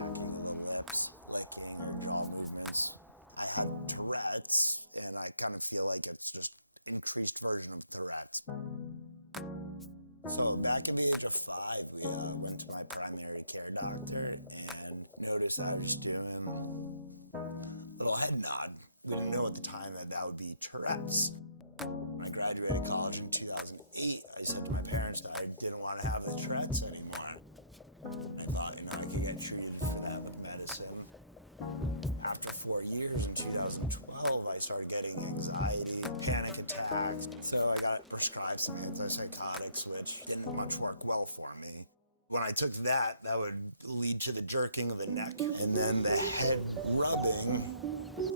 moving lips, licking, or jaw movements. I have Tourette's, and I kind of feel like it's just increased version of Tourette's. So back at the age of 5, we went to my primary care doctor and noticed I was doing a little head nod. We didn't know at the time that that would be Tourette's. When I graduated college in 2008, I said to my parents that I didn't want to have the Tourette's anymore. I thought, I could get treated for that with medicine. After 4 years, in 2012, I started getting anxiety, panic attacks, so I got prescribed some antipsychotics, which didn't much work well for me. When I took that, that would lead to the jerking of the neck, and then the head rubbing,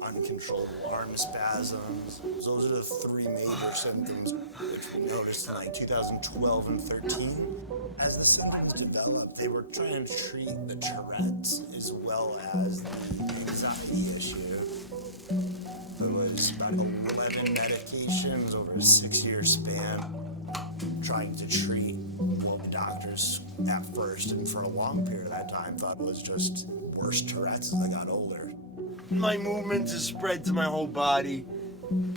uncontrolled arm spasms. Those are the 3 major symptoms which we noticed in like 2012 and 13. As the symptoms developed, they were trying to treat the Tourette's as well as the anxiety issue. There was about 11 medications over a 6-year span trying to treat what the doctors at first and for a long period of that time thought was just worse Tourette's as I got older. My movements is spread to my whole body.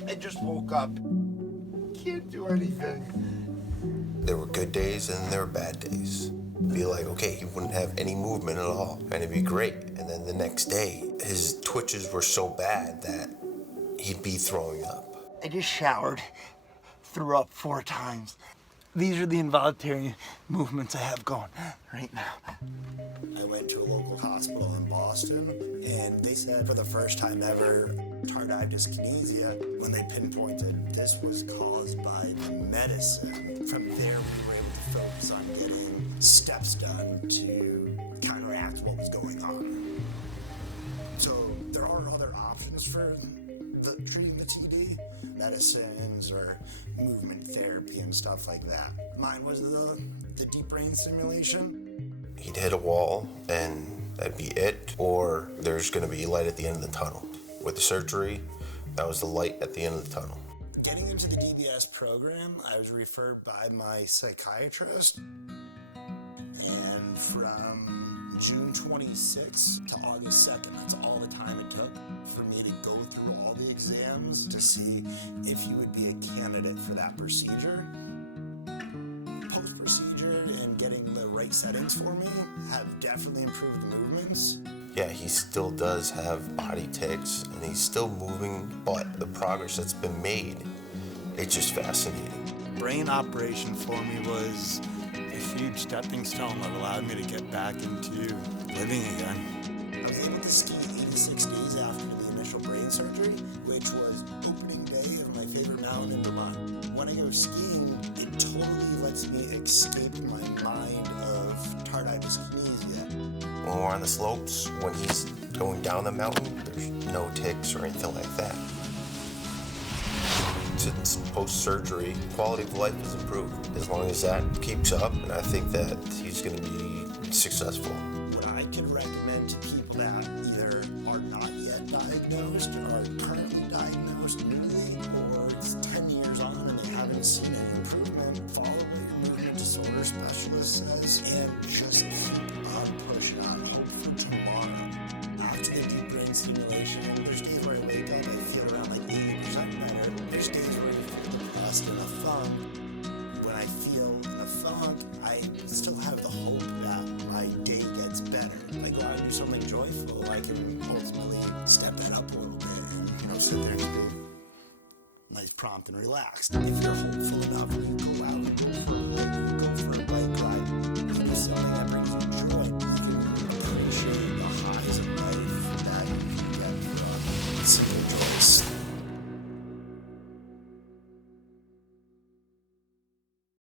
I just woke up. Can't do anything. There were good days and there were bad days. Be like, okay, he wouldn't have any movement at all, and it'd be great. And then the next day, his twitches were so bad that he'd be throwing up. I just showered, threw up 4 times. These are the involuntary movements I have going right now. I went to a local hospital in Boston, and they said for the first time ever, Tardive Dyskinesia, when they pinpointed this was caused by the medicine. From there, we were able to focus on getting steps done to counteract what was going on. So there are other options for treating the TD, medicines or movement therapy and stuff like that. Mine was the deep brain stimulation. He'd hit a wall and that'd be it, or there's gonna be light at the end of the tunnel. With the surgery, that was the light at the end of the tunnel. Getting into the DBS program, I was referred by my psychiatrist, and from June 26th to August 2nd, that's all the time it took for me to go through all the exams to see if you would be a candidate for that procedure. Post-procedure and getting the right settings for me have definitely improved the movements. Yeah, he still does have body tics and he's still moving, but the progress that's been made, it's just fascinating. Brain operation for me was a huge stepping stone that allowed me to get back into living again. I was able to ski 86 days after the initial brain surgery, which was opening day of my favorite mountain in Vermont. When I go skiing, it totally lets me escape my mind of Tardive Dyskinesia. When we're on the slopes, when he's going down the mountain, there's no tics or anything like that. Since post-surgery, quality of life has improved. As long as that keeps up, and I think that he's going to be successful. What I could recommend to people that either are not yet diagnosed, or are currently diagnosed newly, or it's 10 years on and they haven't seen any improvement, follow what your movement disorder specialist says, and just keep on pushing on. Hope for tomorrow. After the deep brain stimulation, there's days where I wake up, I feel around like 80% better. There's days where I feel depressed in a funk. When I feel in a funk, I still have the hope that my day gets better. I go out and do something joyful, I can ultimately step that up a little bit and, sit there and be nice, prompt, and relaxed. If you're hopeful about